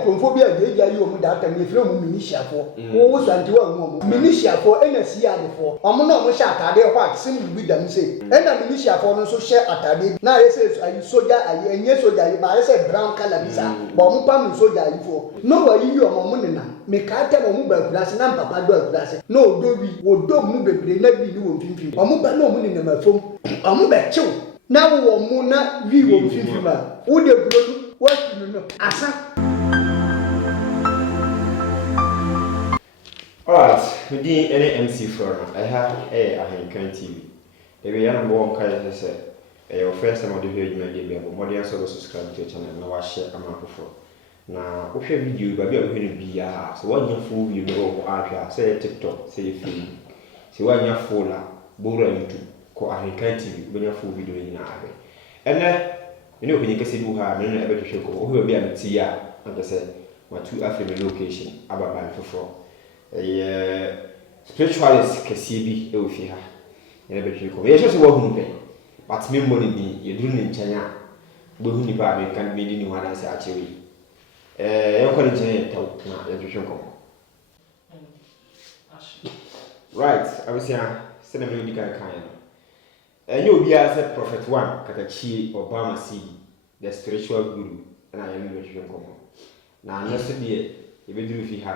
nkromphobia ye yi omu data me fira mu minisiafo wo santi wa mu minisiafo ena siadefo omo na omo sha atade ho aksim bi dam se ena minisiafo no so hye atade na yese ayi soja ayi enye soja ayi ba yese brown color bisa ba omo pam soja ayi fo no wa yi omo nena me ka ta omo ba kurase na papa do kurase no odobi wodo mu bebre na bi ni wo mfimfim omo ba na omo nena mafom omo ba chew na wo mu na wi wo mfimfim a wo de gurodu what you know asa. Alright, we did any MC for I have a Ahinkan TV. The way I'm going to say, your first time of the video, you may be able more than subscribe to the channel and watch share amount before. Now, if you video, but you're going to be so what you fool you know, say TikTok, say film, see what you're full of, Bora YouTube, call Ahinkan TV when you're full video in Arabic. And then, you know, when you can see who have been able to show who will be a tia, and I said, my 2 African location, about by for. Spiritualist kesibi e ofi ha ene betwe ko ye so wo hu pe but me money bi ye duru ni nchanya bo hu ni ba be kan be ni wana se achewi ye ko ni je taw na ye betwe ko right abisia se na me di kan kan enye obi a se prophet 1 katachi Obama CD the spiritual guru na ye betwe ko na na se die ye be duru fi ha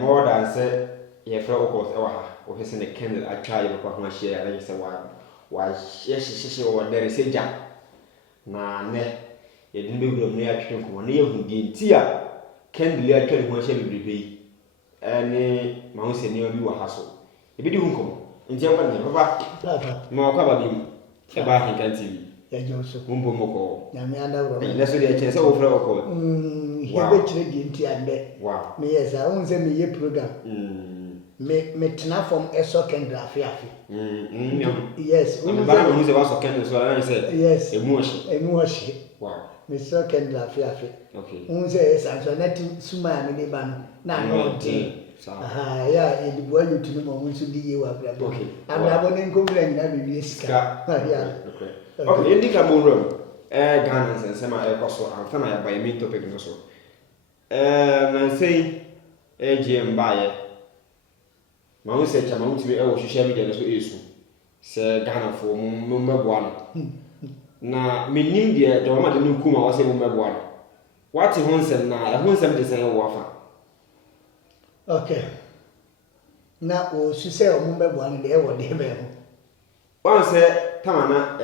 more than say ye fra okos e wa ha o hese ne candle atwa ye kwa ho share na say wa she o dere seja na ne ye din be guro ne atwe ko na ye hu di ntia candle atwa ne ho share bibibi ene ma ho se ne obi wa ha so e bi di hu ko ntia kwa ne papa ma kwa ba bi e ba hin kan TV ya joso mumbo moko na me anda wo na so de che se wo fra okos he be chire di ntia ande wow me yes I won say me ye program me tena from eso kendra afiafi yes we ba me say was so kendra so I said yes emotion wow me so kendra afiafi okay won say yes so na ti suma me de ban na no ti aha ya e di boy YouTube mo won so di ye wa bra okay abra ne nkomra ni na be sika yeah okay indika mo room Ghana sense ma e koso amfa na ya by main topic no so na say AGM baye ma wo se chama Wuntumi e wo social media no so esu se Ghana fo mo meboa no na menim de de ma de no kuma wo se mo meboa no what ho nsem na e ho nsem de sen wo afa okay na o su se o mo meboa no de e wo de be ho wan se tamana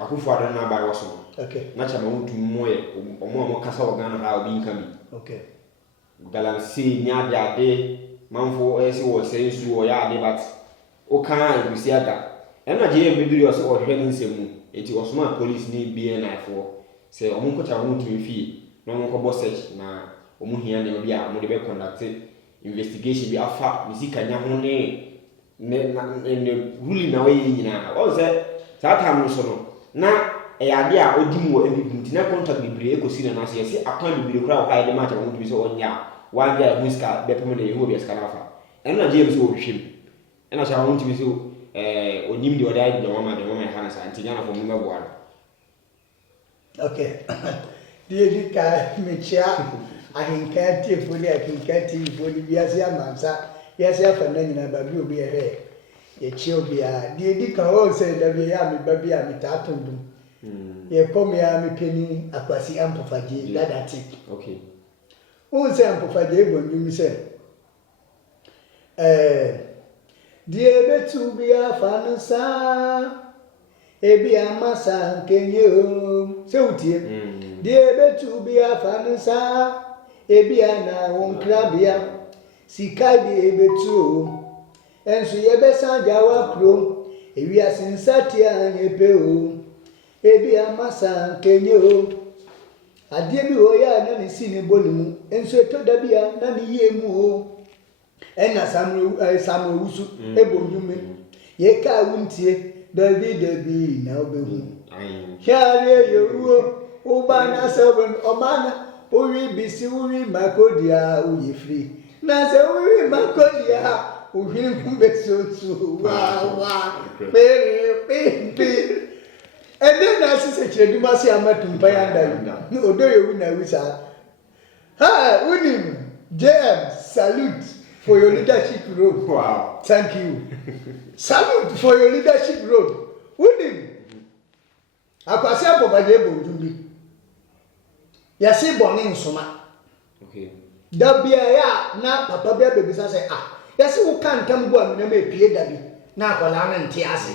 akufo ado na baye wo so okay na chama Wuntumi mo ye mo kasa wo Ghana ha obi nka bi okay Gallamsey nya de ade manfo esi wo se nsu wo ya ade but o kan egusi ada ena je emeduri o se o hwe nsemu enti osoma police ni BNI fo se o mun ko cha Wuntumi fi no mun ko bo search na o mun hia ne obi a mo de be conduct investigation bi afa misika nya ho ne ruli na we nyina o se sa time no so no na e ade a odi mu NPP ntina contract bibre ekosi na so yesi akwan bibre kura o kai de ma cha Wuntumi so onya wa dia muska be pemo de ho bi skalafa ena je so o hwem ena cha Wuntumi so onyim de oda de mama ya hana sa ntinya na fo mu meboa okay die ka mechia ahinka tie foli ahinka tie foli biase amansa biase afana nyina ba bi obi ehe ye chi obi a die ka o se da bi ya mi ba bi a mi ta tundum ye kom ya mi peni akwasi ampofaje dadati okay o se ampofaje ebonjum se die betu bi afansa ebi amasa kenye o se utie die betu bi afansa ebi ana onkrabia sika die betu enso ye besa jawa kro ewi asinsati anyepe o ebi amasa kenye o adie bi o ya na ni sini bonimu enso to da bia na ni yemu o ena samu wusu ebonjume ye ka wuntie David na obehu share yowo ubana seven omana owi bisi owi makodia oyi free na se owi makodia owi mbesosu wa pe ene na sise cheduma si amatumpa yanda odo yowi na wisa Hi, Wuntumi. JM, salute for your leadership role. Wow. Thank you. Salute for your leadership role. Wuntumi. Akwasi abobaje bondumbi. Yasi boni nsoma. Okay. Dabia ya na papa bia bebisa say yasi wo kan tam go amena ma epie dabi na akola na nte ase.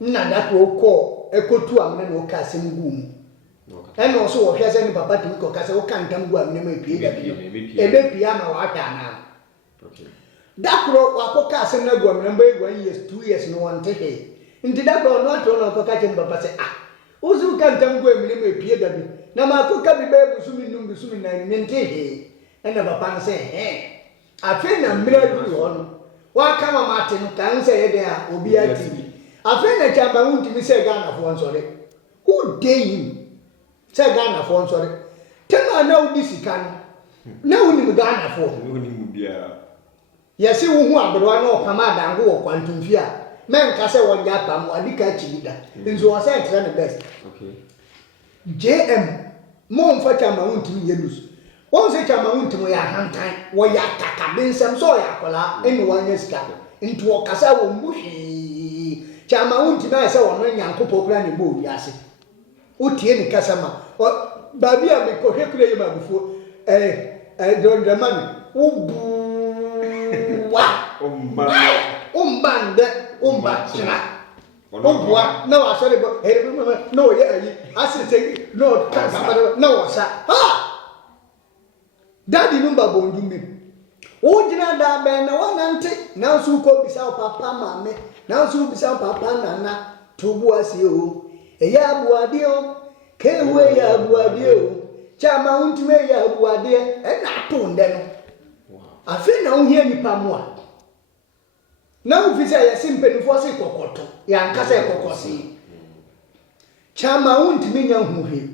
Na da ko ekotu amena na o ka asem gu mu. And also, what has any papa to cook as a can't come go and maybe maybe I'm a water now. That road, Wapoka, and I go remember 1 year, 2 years, no one take it. Into that road, not on a catching papa say, who's who can't come go and maybe Dabi. Now, my cook can be baby, swimming, and maintain. And the papa say, hey, I think I'm mirror on. Why come a Martin can say there will be a TV. I think that I want to say Ghana for one sorry. Who dare you? Say Ghana for sorry. Tell me now this can. Now we need Ghana for. Yes, you who are the one of Pamada and go quantum fear. Men can say one yapam or the catching. In so I said, the best. Okay. JM. Mom for Wuntumi Yelus. Once a Wuntumi ya hand time, where ya kaka bin some soya cola, and 1 year's cap into a casa mushy. Wuntumi, I saw one young couple granny boo, yassi. Utie ni kasama babi a me ko hekure yema before don the man umba na wa sorry no ye asite no no sa daddy number bondumbi o jina da be na wanante na su ko bisa papa mame na su bisa papa nana tobu asi o eya buadio kewe ya buadio chama Wuntumi ya buade na to nde no afi na ohia nipa mo a na ofisa ya simpenifo se kokoto ya nkasa kokosi chama Wuntumi nya huhe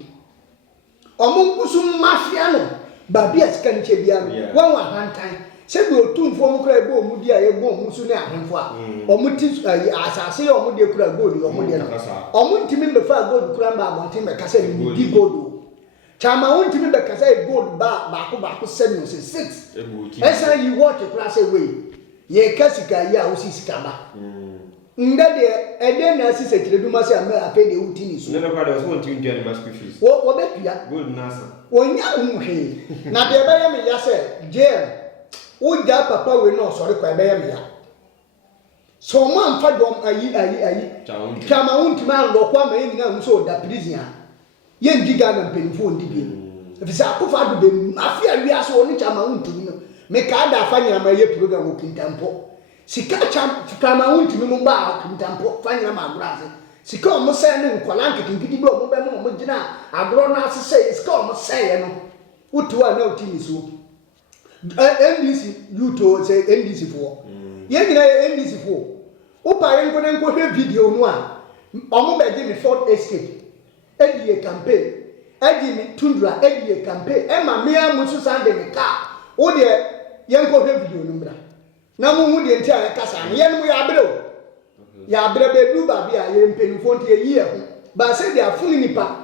omunkusu mafia no babi asika nche bia no wan hantan se bi otumfo mu kra ebo mu dia ye bo mu su ne ahemfo a omuti asase ye omu de kra gold omu de no omu ntimi be fa gold kra ba abontin be kasa ni di gold chama Wuntumi be kasa gold ba ko 7 6 esa yi watch kra say we ye kasika ya osisika ba ndade ede na asise kireduma se ame apede utini so nene kwa de so ntimi ndua ni masku fees wo be pia gold nasa wonya unhwe na de be ye me ya se jam uja papa we no sori kwa be ye me ya so man fa dom ayi chama Wuntumi ando kwa ma yin na nso da prison ye ngiga na penfo ndi bi efisa akofa do be mafia wi aso oni chama Wuntumi no me ka da fanya ma ye program o kintampo sika chama Wuntumi mu ba kintampo fanya ma aguraze sika o mo se ne nkola nkinkiti bi o mo be mo gina agro na asese sika o mo se ye no utuwa na utini so NDC yuto say NDC for ye nyina NDC for o pa yen ko ne ko hwe video no a o mo be gi me Ford Escape edi e campaign edi mi Tundra edi e campaign e ma me amusu sande me car o de yen ko hwe video no mbra na mu hu de nti a kasa ne yen mu ya abre o ya abre be du ba bia ye mpenifo nti e yi ho ba se de afuni nipa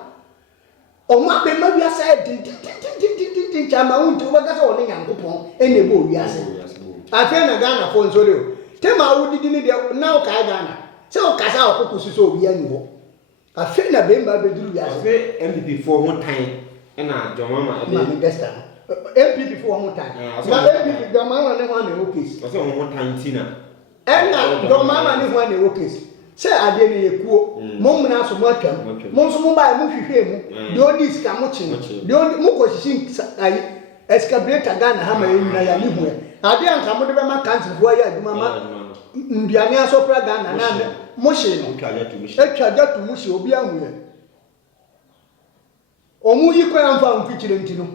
o ma be ma bia sa tin chama Wuntumi ba kasa o ne Nyankopon e na ebo wi ase afa na Ghana fo nso le o tema wudidi ni de na o ka Ghana se o kasa o kokusu so obi ani ho afa na be ma be duru wi ase afa NPP for one time na jomama ma me desta NPP for one time na NPP jomama ne ho na o case o se one time tina na jomama ne ho na o case se ade ne yekuo mo mna so mo atwam mo so mo ba mo hwehwe mu de odi sika mo chin de odi mo ko shishin ai excavator Ghana ha ma yina ya ni hu ade anka mo de be ma country fo ya aduma ma nduane asopra Ghana na mo hye no etwaja to mo hye obi ahu ya omu yi kwa amfa mfikire ntino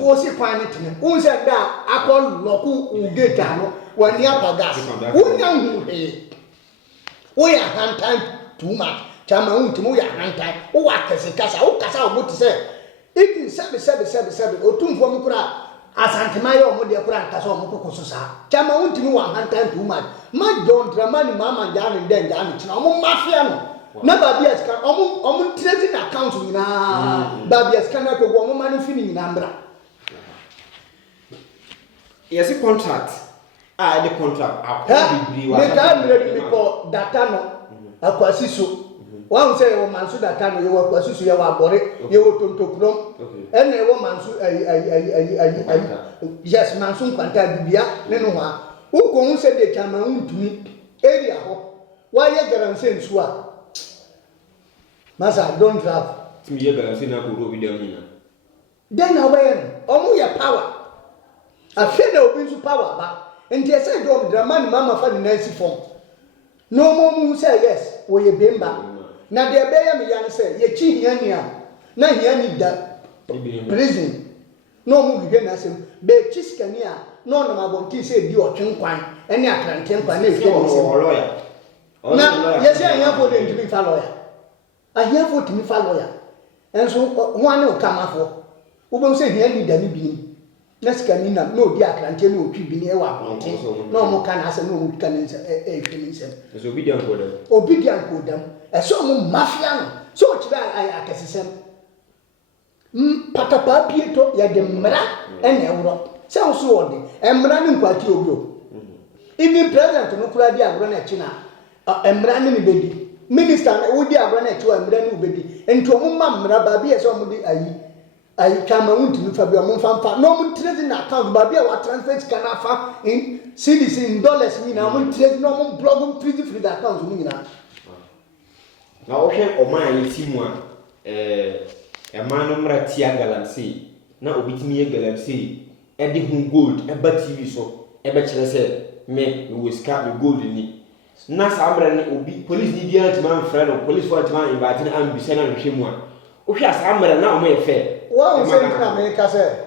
o si kwa ne tene o se da akọ loku ugeta no wani apagas unya hu he o ya hantan too much chama Wuntumi o ya hantan o wa kasa o kasa o moti se iki sebe otumfo mu kura asantema ye o mo de kura kasa o mo kokoso sa chama Wuntumi wa hantan too much ma don dramani mama jani den jani china o mo mafia no na babias kan o mo tracing account nyina babias kan ko go mo manu fini nyinambra. Yes, a contract. The contract. Because data no, akwasiso. One say, "Oh, Mansu data no, you work akwasiso, you are bore, you work to Krom, and they want Mansu, yes, Mansu Quanta Bibia, Nenua, who can say they can Wuntumi area. Why you Gallamsey Swa? Massa, don't drive. To me, Gallamsey now could be down. Then away, almost your power. I feel there will be power back. And they said, "Don't the man, Mamma, for the Nancy form." No more who say yes, or you bimba. Now, the Abaya Milan say, "Ye chin yania, now he need that prison." No more again as him, be Chiscania, none of my bonti said you are Chinquine, and I can't temper a lawyer. Now, yes, I have for them to be a lawyer. I hear for to be a lawyer. And so one will come up for. Who will say he need any being? Let's can no dear can't tell you be near one. No more can answer no can finish him. It's obedient for them. Obedient for them. A some mafia. So much that I can see them. Patapa Pietro, ya de Mra and Europe. Sounds so and running quite you. Even President no could have run at China. And running baby. Minister would have run at you and brand new baby. And to a mum, Rababi, as somebody I come out to Fabio Monfampa. No one trades in account, but there were transfers can offer in cities in dollars. Me now, one trade no one blog free the account to me now. Now, okay, or my team one, a man of Ratia Gallamsey, now with me a Gallamsey, Eddie whom gold, a batty so, a bachelor said, me, who is cap with gold in it. Nas Amran will be police need man friend or police for man inviting and be sent on him one. Okay, as Amran now may fair. One say in America, sir,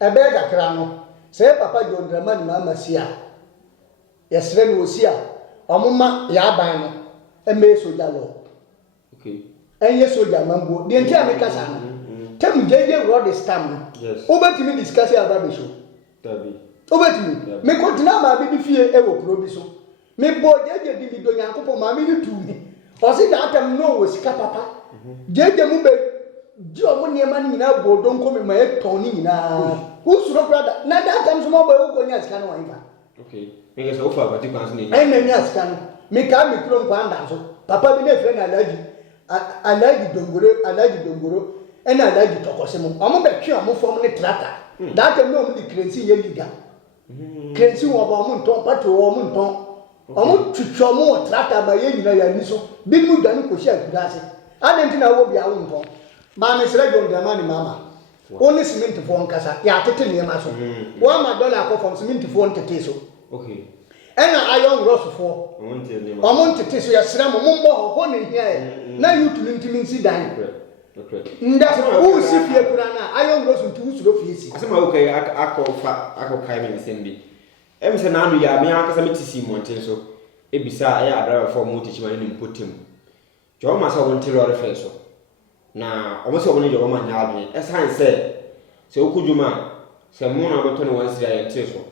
a beggar crown, say Papa John Draman, Mamma Sia. Yes, then we'll see her. A mumma, Yabano, and May Soja law. Okay. And yes, Soja Mambo, the entire America. Tell me, JJ Rod is time. Yes. Over to me discussing about the show. Over to me. Make what now my baby fear ever probiso. Me boy, JJ did me doing a couple of mammy to me. Or see that I know was Papa. JJ Mube. Joe money money now, don't come in my head, Tony. Who's your brother? Now that time, small boy who can scan one. Okay, make us offer, but you can't name. I mean, yes, can make me from Pandazo. Papa be a friend, I like Dongoro, and I like the Tokosimo. I'm a bit sure I'm from the tracker. That I know the crazy Yeliga. Crazy of a monton, but to a monton. I want to show more tracker by Yeliso. Big mood than you share grass. I don't think I will be a woman. Mamma is ready on the money, Mamma. Only cement for one casa, Yatin near Maso. $1 from cement for one teso. Okay. And I young Ross for. I want to taste your slam, Mumbo, one in here. Now you to Wuntumi see dine. That's who is if you're I young Ross into two fees. I'm okay, I call Kaiming Cindy. Emerson Nanu Yamia, because I'm see Montenso. Ebisa, I drive for Motichman and put him. John must have one till face. Na almost only your woman now, as I said. So could you man? Some moon about 21 and teso.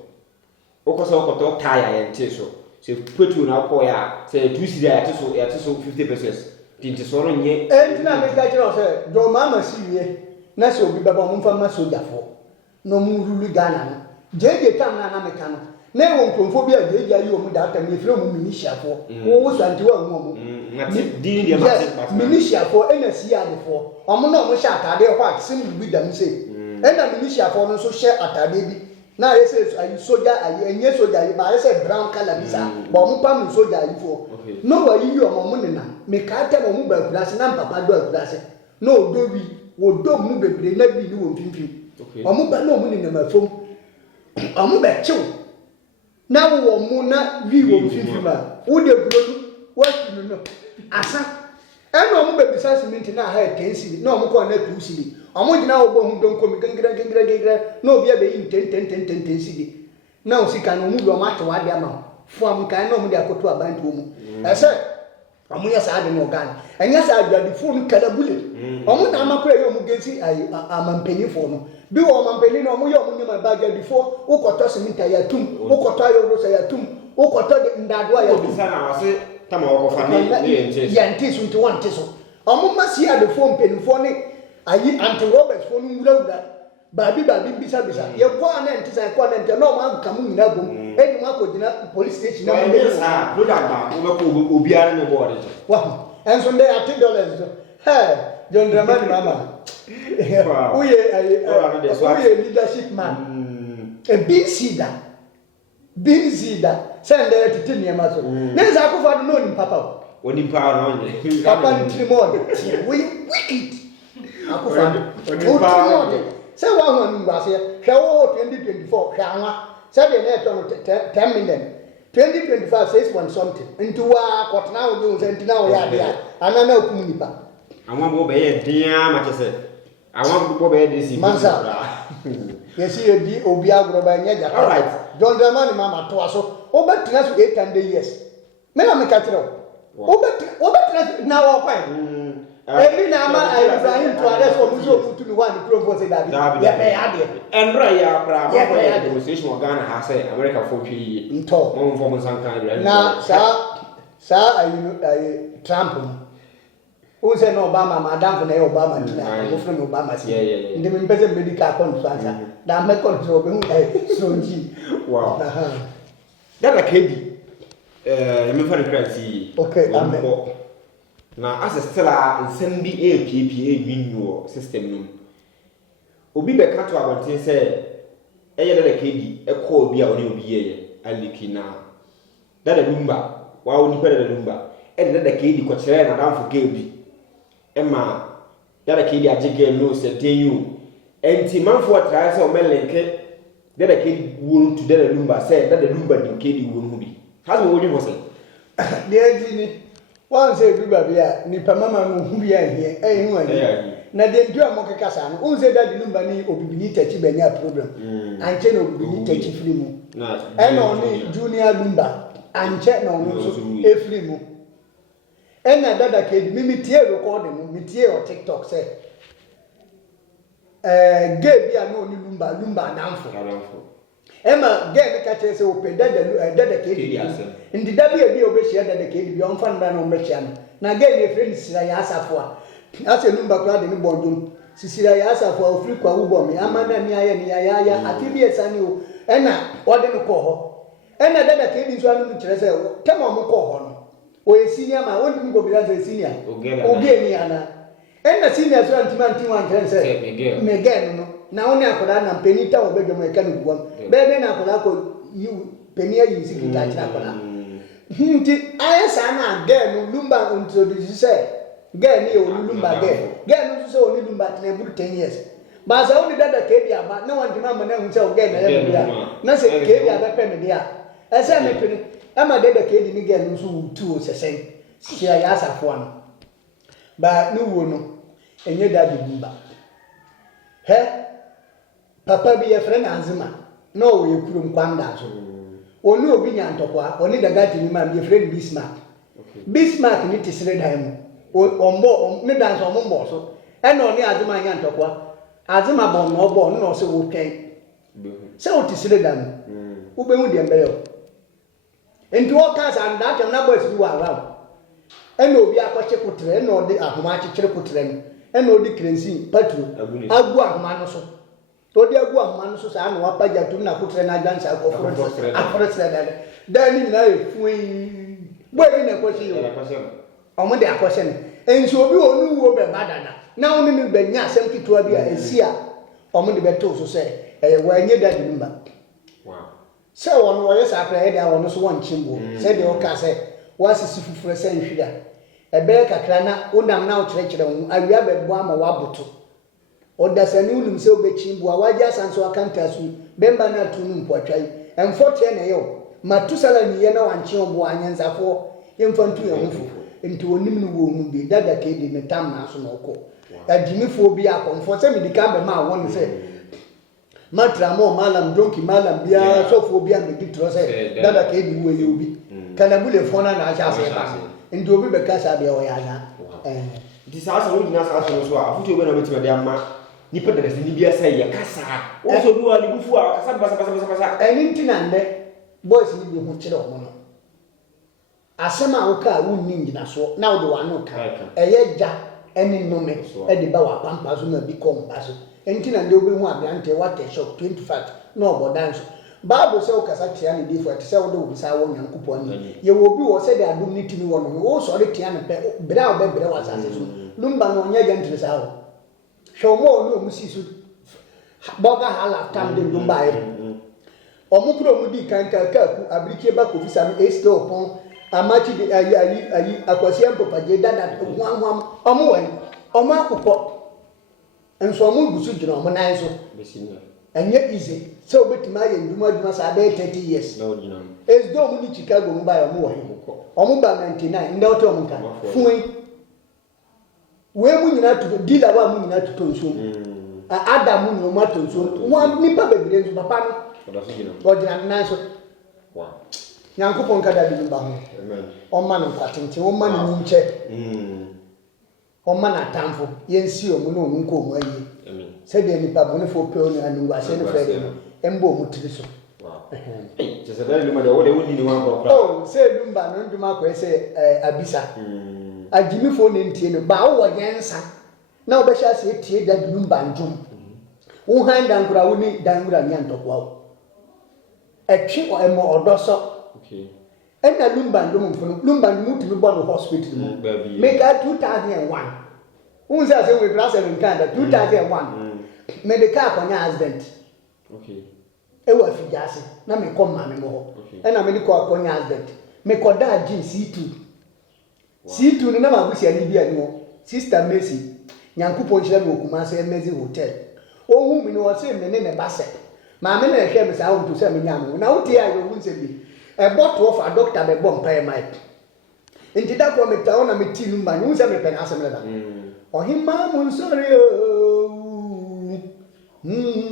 Okoso tire and teso. So put you now, Koya, say 2 cedar at 50%. Tinted so on ye. And now make that yourself. Don't mamma see ye. Naso be Babam from Masoja for. No moon Ghana. Jay come Namecano. Never won't phobia, you without a militia for. Who was until one moment. Militia for NSCR before. No shot there what simply with them say. And a militia for so share at a baby. Now I say, are you soldier? Are you yes soldier? But I said brown color, but Mupam soldier for. No, you are my money now. Make I tell a mobile glass and Papa do a glass. No, do we would don't move it, they never do one thing. A mobile no money in my phone. A mobile chill. Now, Mona, we won't feel would you go? What you know? Asa. And no more besides me now had 10 city, no more connect 2 city. I want now who don't come no be a 10 city. Now she can move your matter what they amount. From kind of their to a band woman. I said, I'm yes, I don't know gun. And yes, I got the full color bullet. I'm a prayer you can see I'm a penny for no. Be all my penny no more money my bag before. O got toss me tire tomb, O got tire rosa tomb, O got in that way. I say. Yantis into one tissue. A mumma see the phone pen for me. I eat Uncle Robert's phone. Babi bisa ye kwa na ntisa kwa na ntɛ no ma kamu nyina bom edi ma ko dina police station na mo sa product ba wo ko obiara ne board wa enso nde $10 so hey John Dramani mama uye leadership man a big seeder send there to tell ma so neza akufa do no ni papa oni power no ni papa ni trimod we wicked akufa oni power say one number say hwe 2024 hwe anwa say the net on 10 million 2025 says one something into wa kwatna wo do say ntina wo ya dia anana okum nipa àwọn bo be ye dia ma che se àwọn bo be ye disi mansa yesi ye di obi agro ba nya ja all right John Dramani mama to aso obetina so 800 years me na me ka kire obetina na wo kwan every na ma Ibrahim to arrest for muzo Wuntumi one pro say that ya be ade enra ya pra ma for the demonstration of Ghana ha say America for twi nto mo for mo sankan na sa Trump who say no Obama madam for na Obama ntina go from Obama say ndi me pese medical consultant da me control be hu so nji wow that like kedi me for the crazy okay amen na asestela nsem bi APP enwinwo system no obi be ka to abonten say eye da kedi e ko obi a oni obi ye aliki na da lumba wa oni pe da lumba e da kedi ko kire na danfo gebi Emma that kid agege no se tenu enti manfo try say o melenke that kid won to that lumba say that the lumba din kid won hu bi has we won say dey dini wan say bi ba bia ni pamama no hu bia hie hu ani na dey ndu amokeka sa no un say that lumba ni obibini tachi benya problem anche no obibini tachi free mu na e no ni junior lumba anche no no so e free mu ena dada kedi mimi tie recording mi tie o TikTok say gay bia no ni lumba danfo ema gay ni ka che say o pe dada kedi ndi da bia obehia dada kedi bia on fan na obehia na gay ni friend sira ya asafo a ase lumba kwa de ni bondum sisira ya asafo o free kwa ubo mi amana ni aya ni aya ati bia sani o ena ode ni ko ho ena dada kedi so anu kire say tema mo ko ho no o senior ma won mi go bi as senior oge ni ana na senior so antimanti wan tren say megen no na won akoda na penita obedwo mo eka no guam bebe na akoda ko you penia yi sikita kira akoda nti ayesa na gen no lumba introduce say gen ni o lumba gen no so o ni lumba tena buru 10 years ba sa won dada kedi aba na wan tima mo na hu say o gen na ya bia na say kedi aba pe me dia ese me pini ama dada kedi ni gen nso wutu o sesen sia ya asafo an ba ni wo no enye dada bumba he papa bi ye friend azima no wo ye kurum kwanda so oni obi nya ntokwa oni daga tini ma bi friend Bismarck Bismarck ni tisire dan mu ombo ni dan so ombo so e no ni azima nya ntokwa azima bon no bo no se wo twen se o tisire dan wo be hu de mbere o enti wo ka sa nda tem na boys bi wa around ena obi akwache kutre ena odi ahoma akekere kutre no ena odi krensin patro agu ahoma no so to di agu ahoma no so sa na wa pagya tum na kutre na agbansa aforosre da ni na efuin bo bi na kwache yo omo de akwashe no enso obi onu wo be badana na oni ni be nya asem kitwa bi a esi a omo de beto so se wa nye da di mba se won wo yesa akra e da won so won chimbo se de o ka se wasisi fufure se nhwida ebe kakra na unam na o kyerɛkyerɛ wo awia bɛbo ama waboto odasani ulum se obechimbo awaje asanso akanta su bemba na tunu mpotwai emfote na yo matusala ni ye na wanche obo anyenzafo yemfantu ye hofu enti onim no wo hu bi dada kedi ne tam na so na okɔ adimifo bi akomfo se medika be ma won se matramo malam donki malam bia sofo bia me ditro se dada kedi wo ye obi kana bule fona na acha se ba enti obi be kasa bia o ya na di sa wo dina sa so afutu obi na betima de ama ni pede de ni bia sai ya kasa wo so duwa ni bufu a kasa basa eni ntina nde boys ni bi hu kire omo no asema wo ka wo ni ngina so na wo de wa no ka eye ja eni nome e de ba wa pampa so na bi kompa so enti na nde obi hu abiante water shock 25 na obodan so Bible say o kasa tia ne dey for te say wo de wo bisa wo Nyankopɔn ni ye wo bi wo say de adom ni timi wo no wo so de tia ne pe bra wo be bra wa sase so lumba no nya gentle sa wo hwe mo no mu si so boga hala tam de lumba e omu pro mu di kan ka ku abrike ba ko visa no este opon amachi de ayi akwasi ampopa je dada hwam omu wan omu akokɔ enso omu gusu gyina omu nan so enye easy so obetima ye nduma sa be 30 years no gyina es do mu ni Chicago mu ba omu wan omu ba 99 nda oto omu kan fuin we mu nyina to dealer wa mu nyina to tonso Adam mu no tonso wa nipa bebre nso papa no Godina nan so. Wow. Nyankopon kada bi ba ho. Amen. O ma no patente, o ma no nche. O ma na tamfo, yensi o mu no nko mu ayi. Amen. Se de nipa bo ne fo pe o ni anu ase ne fe de. Embo mu tiri so. Wow. Eh, je se dai luma de wo de woni ni wan ko. Oh, se lumba no nduma ko ese abisa. Agimi fo ne ntie no ba wo yensa. Na wo be sha se tie da lumba ndum. Wo handa nkura wo ni dan nkura nya ntokwa wo. Etwi o emo odoso okay ena lumba mutu mi born hospital make 2001 unza say we class in Canada 2001 me the car konya accident okay e wa figase na me kom ma me mo ena me ko konya accident me ko da gin C2 ni na ma busi ani bia ni wo sister Mercy Nyankopɔn kyerɛ me okuma say Mercy hotel ohun mi no wo say me ne base maame na ehwe me sa wo to say me nyam na wo tie ayo hu nse bi e bottle of a doctor be bom pay mai enti da ko me ta ona me ti numba ni hu say me pen asem la ohima mun sorry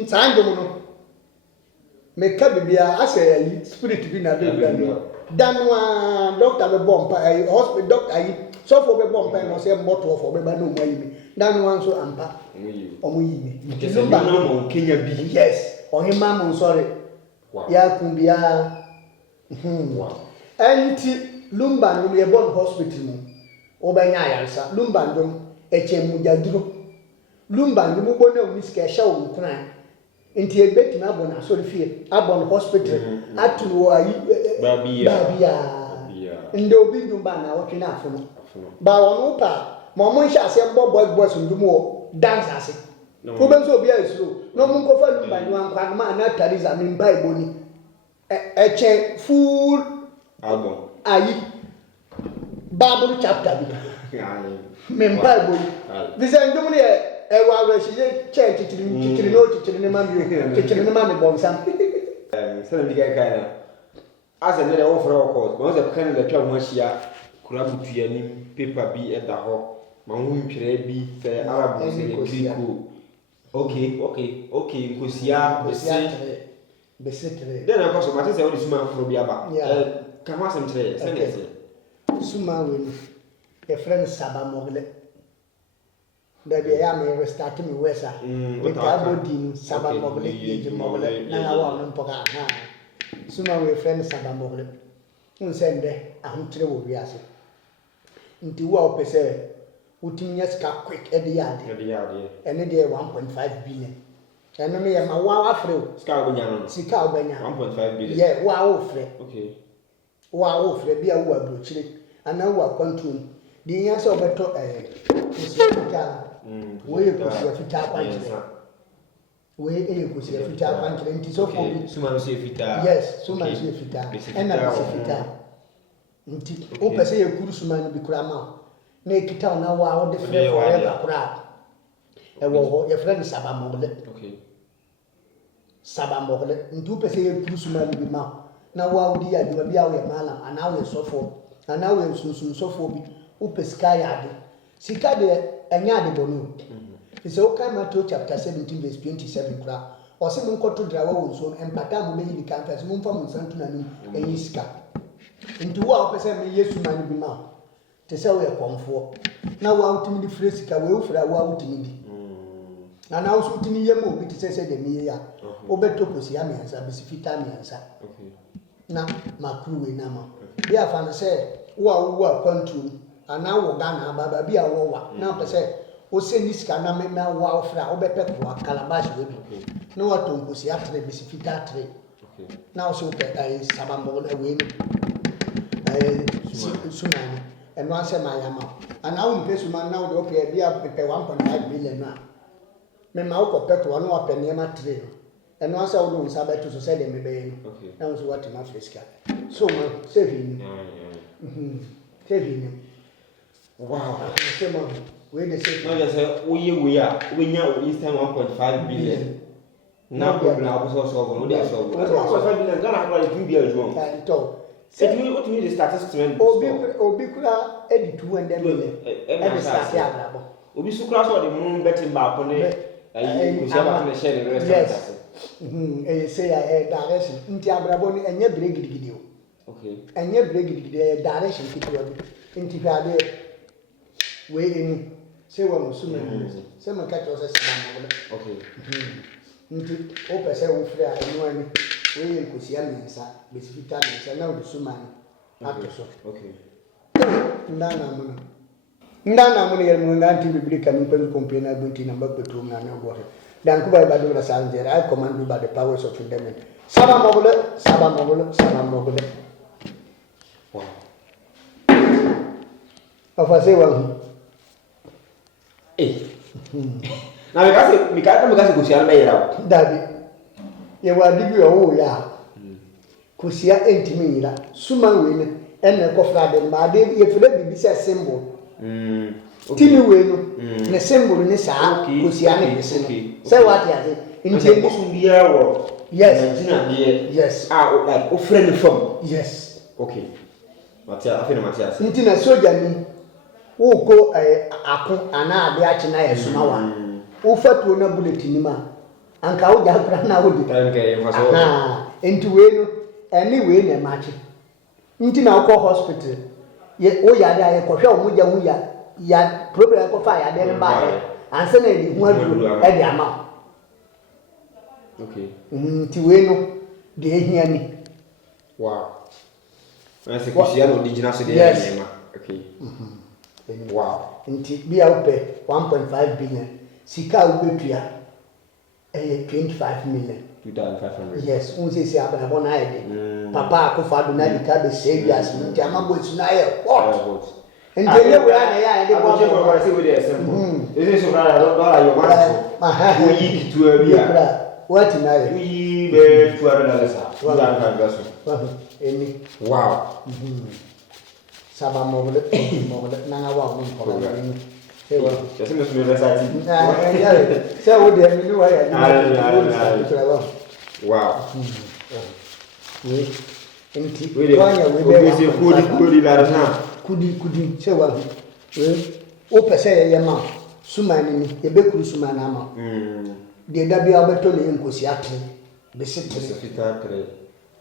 sanjo mo no me ka bibia ase spirit bi na be bia ni danwa doctor be bom pay hospital doctor ayi so for be bom pay no say bottle of be ba no mo ayi mi danwa so ampa omo yi mi ke numba no mo Kenya bi yes ohima mun sorry ya kumbia enti lumba no ye bon hospital mu obanya ayarsa lumba ndom echemu jaduro lumba ndom bo na uni ska sha wo kuna enti ebetima abona sorry fie abon hospital atu ayi babia ndo obi ndumba na wo twena afono ba wono pa mo mo nsha ase boy ndum wo dance ase problem so obi asu no mun ko fa lumba ni wan kwa ma na tariza min bible ni eche full album ayi bible chapter bi min bible this is ndum ni e wa wa shi che chichiri ni ma mi bomsam se na diga kai na asa ne wo fro ko mo se kan da twa mo hia kura butua ni paper bi e da ho ma hu ntwere bi se arabu se Greek okay nkosia besetre then of course mate say o suma fro bi aba ka ho asem tere se ne se suma we ni e friend saba mogle da bi ya me restart me wesa we ka body saba mogle ye mogle na wa no mpoka ha suma we friend saba mogle un sende ahuntre wo bi ase nti wo opese utinya ska quick ede yade ene de 1.5 billion ene me ya ma wa afre ska obenya no sika obenya 1.5 billion yeah wa ofre okay wa ofre bia wo abrochire ana wo control de nya so beto kusia we kusia fita kwantre we kusia fita kwantre nti so for suma no se fita yes suma no se fita ena se fita nti o pese ye kuru suma no bi kura ma na ekita na wa wo de free forever kura e wo ho ye friend saba mogle okay saba mogle ntu pese ye kuru suma no bi ma na wa wo di ya di bia wo ye malam ana wo sofo ana wo sunsun sofo bi o pesika ya de sika de enya de bonu ise o kan Matthew chapter 17 verse 27 kura o se mun koto drawa wo nso empata mo meyi di kan fase mun fa mun santu na ni enyi sika ntu wa o pese me Yesu ma no bi ma te se wo ye konfo na wa utimi di fresika we ufra wa utimi di na wo utimi ye mo bi te se de me ya o beto kosi ya miansa bi sifita miansa okay na makru we na ma bi afa na se wo control ana wo Ghana baba bi a wo wa na pese o se ni sika na me wa ofra o be pekwa calabash we bi na wa to nkosi atre bi sifika atre na o se o pe sabambo na we ni sunani e no ase ma ya ma ana o mpe suma na o de o pe bia pe 1.5 billion na me ma o ko pekwa no wa pe ne ma atre e no ase o do nsa beto so se de me be no na o so what ma fiska so ma saving saving wow se mo we dey say no just say we are we nya this time 1.5 billion na problem so no dey so 1.5 billion Ghana have like 2 billion wrong to say what you need the statistics obi kura edi 200 million e start ya brabo obi su kura so de mun betting ba ko ne ayi ko se ba na share the rest say direction nti abrabo ni enye break gidigidi o okay enye break gidigidi direction kitwa bi nti gade we ni say wa musume say man catch us sabambo okay nti o pese wo free a enu ani we yen kosia mensa besifita mensa na o sumani ato okay ndana mun yel mun nganti biblika ni pen complain abunti na bakwetu na na go dan ku ba do na sanjera I command you by the powers of fundament sabambo wow afase wa na mikasi kusia na yera dabi ye wa dibi o ya kusia entimi yira suma we ne enne ko frade ma de ye fele bibi se symbol timi we no ne symbol ne sa kusia ne kese say what ya say nti musumbiya wo yes yes like o friend from yes okay Matia nti na soja ni wo ko ako ana ade achi na yesuma wa wo fatuo na bulletin ma anka wo ja kra na wo di nti we no eni we na machi nti na ko hospital ye o ya da ye ko hwe o muja hu ya problem ko fa ya de ne ba anse na di hu adu e di ama okay nti we no de ehia ni wow na se kusia no original so de ema okay wow nti bia upe 1.5 billion sika ubetua 25 million 2,500 yes unse se abana na ide papa akufa do na dika be serious nti amabo esu na ye what nti ye we na ya ide bo ko se we dey simple ese so na dollar yo man we yi kitu bia what na ye we be $200 sa eni wow saba mobile na wa mo ko ni ewa just me so research se wo de mi wa ya wow we enti wanya we be kudi la na kudi se wa we o pese ye ma suma ni ye be kuru suma na ma de da bia obeto le nkosi atre be sitre fitatre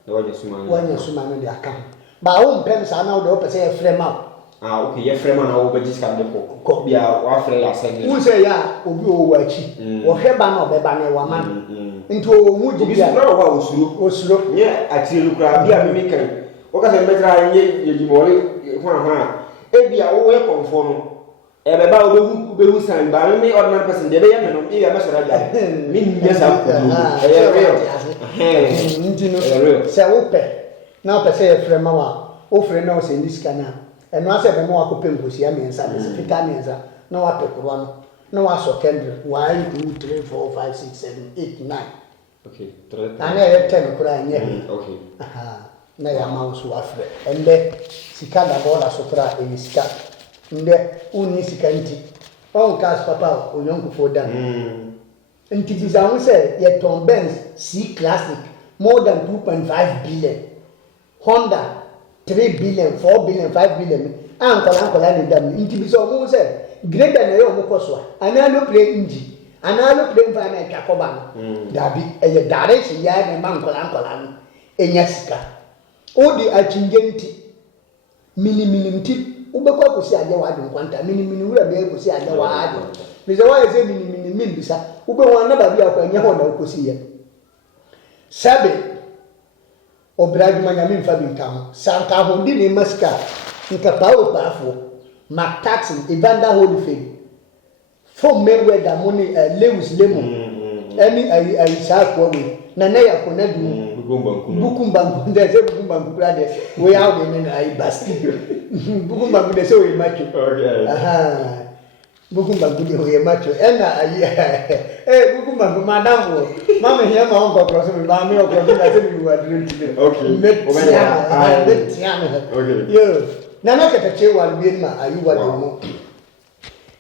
da wanya suma no de aka ba wo mpem sa na wo de o pese ye frema okay ye frema na wo be jiska de ko bia wa fre ya sege wo se ya obi o wachi wo hweba na obeba na wa man nti o mu di bia obi wa osuro nye atire lukura bia me kan wo ka se metra nye yejimore hwa ebia wo we konfo no ebeba obehu san ba me ordinary person de be ya me no e ya mesora ja me nye sa ko e real nti no se wo pe na o pese ye frema wa o fre na o se ndiska na eno ase be mo akopem kosia miensa be fita miensa na wa pekoro no na wa so kendre 1 2 3 4 5 6 7 8 9 okay 3 ana ye 10 kura nye okay na ya ma so afre ende sika da bola so kura e sika nde uni sika nti on kas papa onyanko fo dan nti bizawo se ye ton Benz C classic more than 2.5 billion Honda 3 billion 4 billion 5 billion ankola ni dam nti biso mo se greater na yo mo koso ana no play engine ana no play fa na twakoba dabi eye direction ya na mankola no enya sika odi achingenti mini nti ubekwa kosi aje wa ade nkwanta mini wura be kosi aje wa ade biso wa ese mini bisa ube wana ba bia kwa nya ho na kosi ya sabe obragi manyame mfa bi nka ho sanka ho ndi ne maska nka pawo paafo ma taxi evanda holy faith from Mayweather money Lewis Lemon any I sharp way Nana Yakonadu Bukumbangu there's a Bukumbangu brother we are women I basti Bukumbangu they say we match aha Bukumbangu we match and hey Bukumbangu madam mama here my uncle cross me mama or cross I said we were doing today okay yo Nana Katache will be ma are you what you know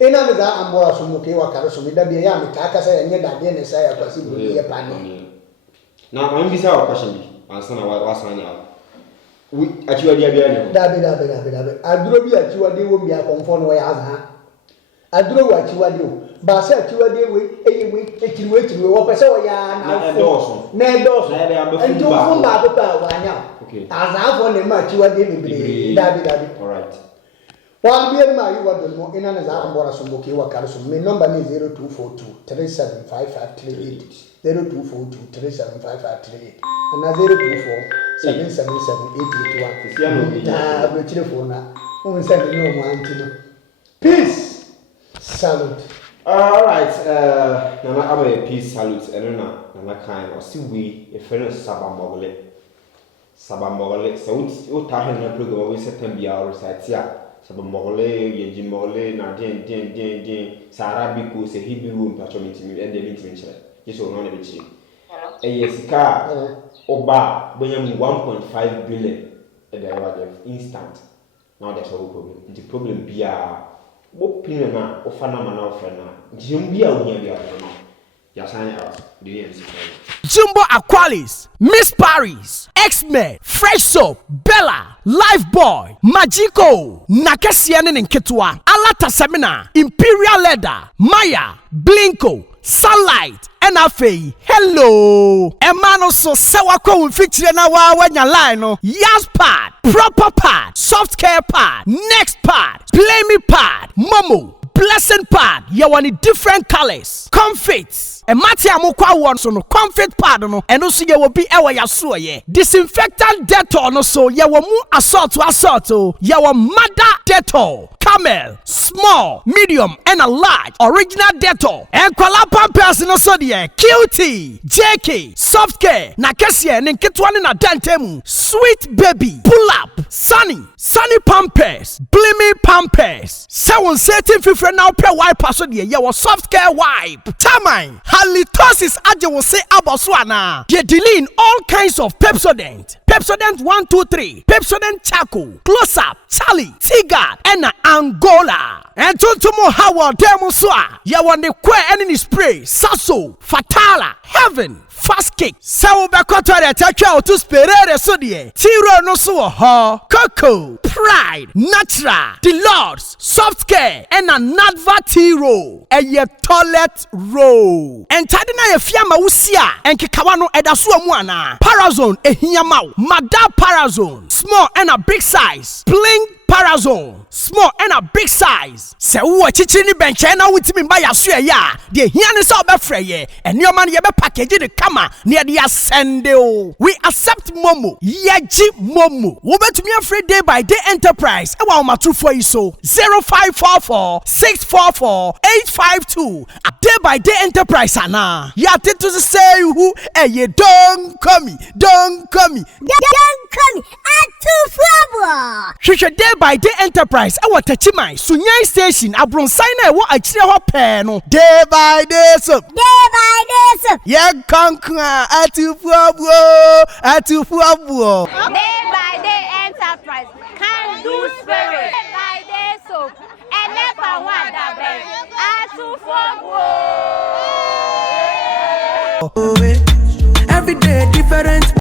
ena me da ambo so muke wakare so me da bia ya me ka aka say enye da de ne say akwasi bu ye pani na ma mbisa wa question bi ansa na wa san ya we achiwade bia ne da be aduro bi achiwade wo mi akonfo no ya azan aduro wa achiwade o ba say achiwade we eyi ekiriwe wo pese wo ya na edoso ento fun ba ko pa wa nya azan fo ne ma achiwade bebre da be all right. One beer my you want more in an exam or some okay what carson my number is 0242 375538 0242 375538 and 024 777 telephone send no one peace salute. All right, Nana have a peace salute and Nana kind or see we a friend of Sabamogole so what time in program we set them be our site here. Sabamole, Yejimole, na den Sarabico, say Hebrew patron meeting and the meeting chair. Yes, or none of it. A yesika Oba, William 1.5 billion at the of instant. Now that's our problem. The problem be a what pinna or Fanama now for now. Jimbia will be out. Yasan out. Jumbo Aqualis, Miss Paris, X-Men, Fresh Soap, Bella, Lifeboy, Magico, Nakasianen and Ketua, Alata Semina, Imperial Leather, Maya, Blinko, Sunlight, NFA, Hello, Emano so Sawako feature na wa wanya line, Yas Pad, Proper Pad, Soft Care Pad, Next Pad, Play Me Pad, Momo, Blessing Pad, you want different colors, comfits. And Matia Mokwa wants on comfort pad no, and also you will be our yasuye. Disinfectant Dettol no so you will move assault to assault. You will mother Dettol, Camel, small, medium, and a large original Dettol. And Kwalapa person so the QT, JK, soft care, Nakasia, and Kitwan na Dantemu, sweet baby, pull up, sunny pampers, blimmy pampers. Someone setting fifth now per wipe so the you soft care wipe. Tamine. Halitosis aje will say aboswana. Ye dealing all kinds of Pepsodent. Pepsodent 123, Pepsodent Charcoal, Close Up, Charlie, Tigard, and Angola. And Tuntumo Howard Demuswa. Ya want the queer enemy spray, Sasso, Fatala, Heaven. Fast kick. Sawo bekoto de take to spere so die. Tiro no so ho. Coco, Pride, Natural, The Lords, Soft Care, and a Nadva Tiro. A ye toilet roll. And tadina ye fiama usia. And kikawano edasu amuana. Parazone ehiyamau. Mada Parazone. Small and a big size. Bling Parazone. Small and a big size. Se uwa chichini bench na witimi mba ya suya ya. Die hiani sa obefreye. And your man yebe package the kama near the ascende. We accept Momo. Yeji Momo. Wobetumi afre day by day enterprise. Ewa umatu for iso. 0544 644 852. A day by day enterprise ana. Ya to say who ye don't come me. Don't come me. Don't come me. Atu flabwa. Shusha day by day enterprise. Ewa tachimai. Sunyai station. Abron sign ewa achire ho peno. Day by day so. Day by day so. Ye kankwa atu flabwa. Atu flabwa. Day by day enterprise. Can do spirit. Day by day so. And never want that bay. Atu flabwa. Every day different.